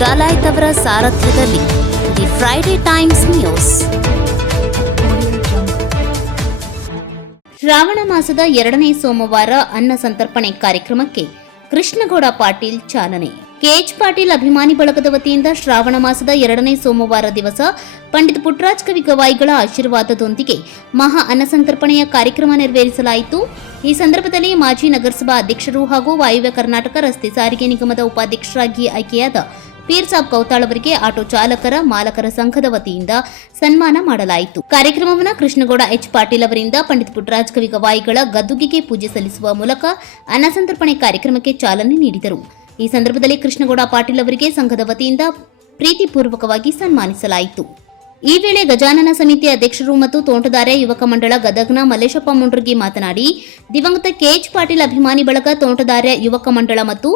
ಡಲಾಯ್ತ್ ಅವರ ಸಾರಥ್ಯದಲ್ಲಿ the Friday times news. Shravana ಮಾಸದ ಎರಡನೇ ಸೋಮವಾರ ಅನ್ನ ಸಂತರ್ಪಣೆ ಕಾರ್ಯಕ್ರಮಕ್ಕೆ ಕೃಷ್ಣಗೌಡ ಪಾಟೀಲ್ ಚಾಲನೆ. ಕೆಎಚ್ ಪಾಟೀಲ್ ಅಭಿಮಾನಿ ಬಳಗದ ವತಿಯಿಂದ ಶ್ರಾವಣ ಮಾಸದ ಎರಡನೇ ಸೋಮವಾರ ದಿವಸ ಪಂಡಿತ್ ಪುಟ್ರಾಜ್ ಕವಿ ಗವಾಯಿಗಳ ಆಶೀರ್ವಾದದೊಂದಿಗೆ ಮಹಾ ಅನ್ನಸಂತರ್ಪಣೆಯ ಕಾರ್ಯಕ್ರಮ ನೆರವೇರಿಸಲಾಯಿತು. ಈ ಸಂದರ್ಭದಲ್ಲಿ ಮಾಜಿ ನಗರಸಭಾ ಅಧ್ಯಕ್ಷರು ಹಾಗೂ ವಾಯುವ್ಯ ಕರ್ನಾಟಕ ರಸ್ತೆ ಸಾರಿಗೆ ನಿಗಮದ ಉಪಾಧ್ಯಕ್ಷರಾಗಿ ಆಯ್ಕೆಯಾದ ಪೀರ್ ಸಾಬ್ ಕೌತಾಳ್ ಅವರಿಗೆ ಆಟೋ ಚಾಲಕರ, ಮಾಲಕರ ಸಂಘದ ವತಿಯಿಂದ ಸನ್ಮಾನ ಮಾಡಲಾಯಿತು. ಕಾರ್ಯಕ್ರಮವನ್ನು ಕೃಷ್ಣಗೌಡ ಎಚ್ ಪಾಟೀಲ್ ಅವರಿಂದ ಪಂಡಿತ್ ಪುಟ್ಟರಾಜ್ ಕವಿ ಗವಾಯಿಗಳ ಗದ್ದುಗೆಗೆ ಪೂಜೆ ಸಲ್ಲಿಸುವ ಮೂಲಕ ಅನ್ನಸಂತರ್ಪಣೆ ಕಾರ್ಯಕ್ರಮಕ್ಕೆ ಚಾಲನೆ ನೀಡಿದರು. ಈ ಸಂದರ್ಭದಲ್ಲಿ ಕೃಷ್ಣಗೌಡ ಪಾಟೀಲ್ ಅವರಿಗೆ ಸಂಘದ ವತಿಯಿಂದ ಪ್ರೀತಿಪೂರ್ವಕವಾಗಿ ಸನ್ಮಾನಿಸಲಾಯಿತು. ಈ ವೇಳೆ ಗಜಾನನ ಸಮಿತಿ ಅಧ್ಯಕ್ಷರು ಮತ್ತು ತೋಂಟದಾರ್ಯ ಯುವಕ ಮಂಡಳ ಗದಗ್ನ ಮಲ್ಲೇಶಪ್ಪ ಮುಂಡ್ರಗಿ ಮಾತನಾಡಿ, ದಿವಂಗತ ಕೆಎಚ್ ಪಾಟೀಲ್ ಅಭಿಮಾನಿ ಬಳಗ ತೋಂಟದಾರ್ಯ ಯುವಕ ಮಂಡಳ ಮತ್ತು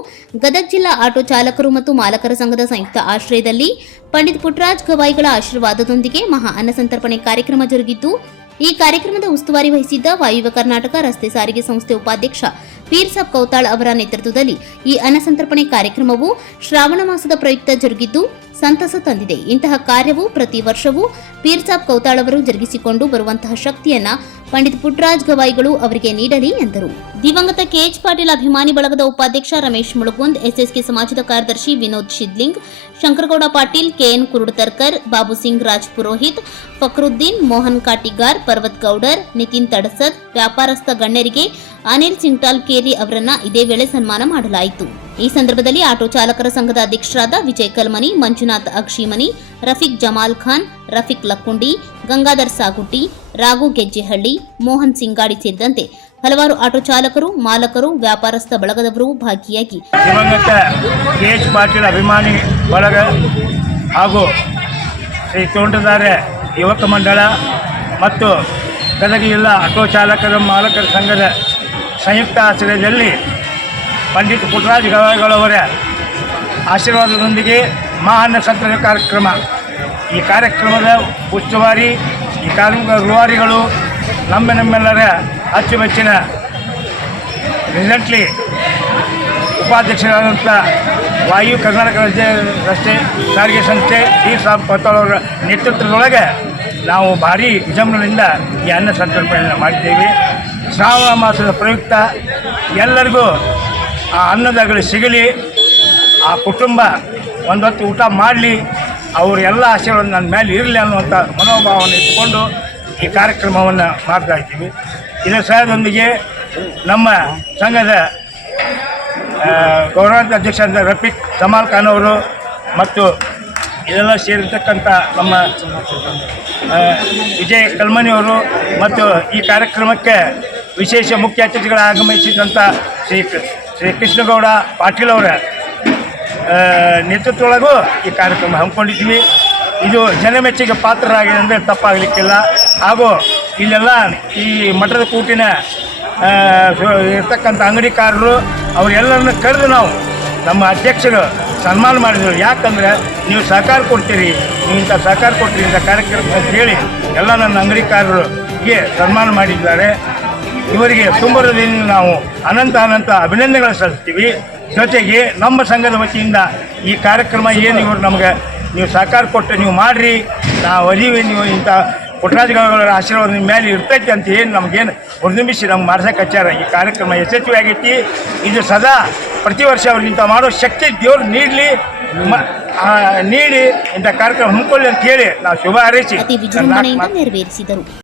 ಗದಗ್ ಜಿಲ್ಲಾ ಆಟೋ ಚಾಲಕರು ಮತ್ತು ಮಾಲಕರ ಸಂಘದ ಸಂಯುಕ್ತ ಆಶ್ರಯದಲ್ಲಿ ಪಂಡಿತ್ ಪುಟ್ರಾಜ್ ಗವಾಯಿಗಳ ಆಶೀರ್ವಾದದೊಂದಿಗೆ ಮಹಾ ಅನ್ನ ಸಂತರ್ಪಣೆ ಕಾರ್ಯಕ್ರಮ ಜರುಗಿತು ಈ ಕಾರ್ಯಕ್ರಮದ ಉಸ್ತುವಾರಿ ವಹಿಸಿದ್ದ ವಾಯುವ್ಯ ಕರ್ನಾಟಕ ರಸ್ತೆ ಸಾರಿಗೆ ಸಂಸ್ಥೆ ಉಪಾಧ್ಯಕ್ಷ ಪೀರ್ ಸಾಬ್ ಕೌತಾಳ್ ಅವರ ನೇತೃತ್ವದಲ್ಲಿ ಈ ಅನ್ನಸಂತರ್ಪಣೆ ಕಾರ್ಯಕ್ರಮವು ಶ್ರಾವಣ ಮಾಸದ ಪ್ರಯುಕ್ತ ಜರುಗಿದ್ದು ಸಂತಸ ತಂದಿದೆ. ಇಂತಹ ಕಾರ್ಯವು ಪ್ರತಿ ವರ್ಷವೂ ಪೀರ್ ಸಾಬ್ ಕೌತಾಳ್ ಅವರು ಜರುಗಿಸಿಕೊಂಡು ಬರುವಂತಹ ಶಕ್ತಿಯನ್ನ ಪಂಡಿತ್ ಪುಟ್ರಾಜ್ ಗವಾಯಿಗಳು ಅವರಿಗೆ ನೀಡಲಿ ಎಂದರು. ದಿವಂಗತ ಕೆಎಚ್ ಪಾಟೀಲ್ ಅಭಿಮಾನಿ ಬಳಗದ ಉಪಾಧ್ಯಕ್ಷ ರಮೇಶ್ ಮುಳುಗುಂದ್, ಎಸ್ಎಸ್ಕೆ ಸಮಾಜದ ಕಾರ್ಯದರ್ಶಿ ವಿನೋದ್ ಶಿದ್ಲಿಂಗ್, ಶಂಕರಗೌಡ ಪಾಟೀಲ್ ಕೆಎನ್ ಕುರುಡ್ತರ್ಕರ್, ಬಾಬು ಸಿಂಗ್ ರಾಜ್ ಪುರೋಹಿತ್, ಫಕ್ರುದ್ದೀನ್, ಮೋಹನ್ ಕಾಟಿಗಾರ್, ಪರ್ವತ್ ಗೌಡರ್, ನಿತಿನ್ ತಡಸದ್, ವ್ಯಾಪಾರಸ್ಥ ಗಣ್ಯರಿಗೆ ಅನಿಲ್ ಸಿಂಗ್ಟಾಲ್ ಕೇರಿ ಅವರನ್ನ ಇದೇ ವೇಳೆ ಸನ್ಮಾನ ಮಾಡಲಾಯಿತು. ಈ ಸಂದರ್ಭದಲ್ಲಿ ಆಟೋ ಚಾಲಕರ ಸಂಘದ ಅಧ್ಯಕ್ಷರಾದ ವಿಜಯ್ ಕಲ್ಮನಿ ಮಂಜುನಾಥ್ ಅಕ್ಷಿಮನಿ ರಫೀಕ್ ಜಮಾಲ್ ಖಾನ್, ರಫೀಕ್ ಲಕ್ಕುಂಡಿ, ಗಂಗಾಧರ್ ಸಾಗುಟ್ಟಿ, ರಾಘು ಗೆಜ್ಜೆಹಳ್ಳಿ, ಮೋಹನ್ ಸಿಂಗಾಡಿ ಸೇರಿದಂತೆ ಹಲವಾರು ಆಟೋ ಚಾಲಕರು, ಮಾಲಕರು, ವ್ಯಾಪಾರಸ್ಥ ಬಳಗದವರು ಭಾಗಿಯಾಗಿ ದಿವಂಗತ ಪಾಟೀಲ್ ಅಭಿಮಾನಿ ಬಳಗ ಹಾಗೂ ಈ ಯುವಕ ಮಂಡಳ ಮತ್ತು ಗದಗ ಜಿಲ್ಲಾ ಆಟೋ ಚಾಲಕರ ಮಾಲಕರ ಸಂಘದ ಸಂಯುಕ್ತ ಆಶ್ರಯದಲ್ಲಿ ಪಂಡಿತ್ ಪುಟ್ರಾಜ್ ಗವಾಯಿಗಳವರ ಆಶೀರ್ವಾದದೊಂದಿಗೆ ಮಹಾನ್ನ ಸಂತನ ಕಾರ್ಯಕ್ರಮ. ಈ ಕಾರ್ಯಕ್ರಮದ ಉಸ್ತುವಾರಿ, ಈ ಕಾರ್ಮಿಕ ರೂವಾರಿಗಳು ನಮ್ಮ ನಮ್ಮೆಲ್ಲರ ಅಚ್ಚುಮೆಚ್ಚಿನ ರೀಸೆಂಟ್ಲಿ ಉಪಾಧ್ಯಕ್ಷರಾದಂಥ ವಾಯು ಕರ್ನಾಟಕ ರಸ್ತೆ ರಸ್ತೆ ಸಾರಿಗೆ ಸಂಸ್ಥೆ ಈ ಸಾಬ್ ಪತ್ತೋಳವರ ನೇತೃತ್ವದೊಳಗೆ ನಾವು ಭಾರೀ ವಿಜೃಂಭಣೆಯಿಂದ ಈ ಅನ್ನ ಸಂತರ್ಪಣೆಯನ್ನು ಮಾಡಿದ್ದೇವೆ. ಶ್ರಾವಣ ಮಾಸದ ಪ್ರಯುಕ್ತ ಎಲ್ಲರಿಗೂ ಆ ಅನ್ನದಗಳು ಸಿಗಲಿ, ಆ ಕುಟುಂಬ ಒಂದು ಹೊತ್ತು ಊಟ ಮಾಡಲಿ, ಅವ್ರ ಎಲ್ಲ ಆಶೀರ್ವಾದ ನನ್ನ ಮೇಲೆ ಇರಲಿ ಅನ್ನುವಂಥ ಮನೋಭಾವನೆ ಇಟ್ಟುಕೊಂಡು ಈ ಕಾರ್ಯಕ್ರಮವನ್ನು ಮಾಡ್ತಾ ಇದ್ದೀವಿ. ಇದರ ಸಹದೊಂದಿಗೆ ನಮ್ಮ ಸಂಘದ ಗೌರವಾಂತ ಅಧ್ಯಕ್ಷ ಅಂತ ರಫೀಕ್ ಜಮಾಲ್ ಖಾನ್ ಅವರು ಮತ್ತು ಇದೆಲ್ಲ ಸೇರಿರ್ತಕ್ಕಂಥ ನಮ್ಮ ವಿಜಯ್ ಕಲ್ಮನಿ ಅವರು ಮತ್ತು ಈ ಕಾರ್ಯಕ್ರಮಕ್ಕೆ ವಿಶೇಷ ಮುಖ್ಯ ಅತಿಥಿಗಳ ಆಗಮಿಸಿದಂಥ ಶ್ರೀ ಶ್ರೀ ಕೃಷ್ಣಗೌಡ ಪಾಟೀಲ್ ಅವರ ನೇತೃತ್ವದೊಳಗೂ ಈ ಕಾರ್ಯಕ್ರಮ ಹಮ್ಮಿಕೊಂಡಿದ್ದೀವಿ. ಇದು ಜನಮೆಚ್ಚಿಗೆ ಪಾತ್ರರಾಗಿದೆ ಅಂದರೆ ತಪ್ಪಾಗಲಿಕ್ಕಿಲ್ಲ. ಹಾಗೂ ಇಲ್ಲೆಲ್ಲ ಈ ಮಠದ ಕೂಟಿನ ಇರ್ತಕ್ಕಂಥ ಅಂಗಡಿಕಾರರು, ಅವರೆಲ್ಲರನ್ನು ಕರೆದು ನಾವು ನಮ್ಮ ಅಧ್ಯಕ್ಷರು ಸನ್ಮಾನ ಮಾಡಿದರು. ಯಾಕಂದರೆ ನೀವು ಸಹಕಾರ ಕೊಡ್ತೀರಿ, ನೀವು ಇಂಥ ಸಹಕಾರ ಕೊಡ್ತೀರಿ ಇಂಥ ಕಾರ್ಯಕ್ರಮ ಅಂತ ಹೇಳಿ ಎಲ್ಲ ನನ್ನ ಅಂಗಡಿಕಾರರಿಗೆ ಸನ್ಮಾನ ಮಾಡಿದ್ದಾರೆ. ಇವರಿಗೆ ತುಂಬರದಿಂದ ನಾವು ಅನಂತ ಅನಂತ ಅಭಿನಂದನೆಗಳನ್ನು ಸಲ್ಲಿಸ್ತೀವಿ. ಜೊತೆಗೆ ನಮ್ಮ ಸಂಘದ ವತಿಯಿಂದ ಈ ಕಾರ್ಯಕ್ರಮ ಏನು ಇವರು ನಮಗೆ ನೀವು ಸಹಕಾರ ಕೊಟ್ಟು ನೀವು ಮಾಡಿರಿ. ನಾವು ಅರಿವಿ ನೀವು ಇಂಥ ಪುಟ್ಟರಾಜಗಳ ಆಶೀರ್ವಾದ ನಿಮ್ಮ ಮೇಲೆ ಇರ್ತೈತಿ ಅಂತ ಏನು ನಮಗೇನು ಹುರಿದುಂಬಿಸಿ ನಮ್ಗೆ ಮಾಡ್ಸೋಕೆ ಹಚ್ಚಾರ ಈ ಕಾರ್ಯಕ್ರಮ ಯಶಸ್ವಿ ಆಗೈತಿ. ಇದು ಸದಾ ಪ್ರತಿ ವರ್ಷ ಅವ್ರು ಇಂಥ ಮಾಡೋ ಶಕ್ತಿ ದೇವ್ರು ನೀಡಲಿ ನೀಡಿ ಇಂಥ ಕಾರ್ಯಕ್ರಮ ಹಮ್ಮಿಕೊಳ್ಳಿ ಅಂತ ಹೇಳಿ ನಾವು ಶುಭ ಹಾರೈಸಿ. ನೆರವೇರಿಸಿದರು.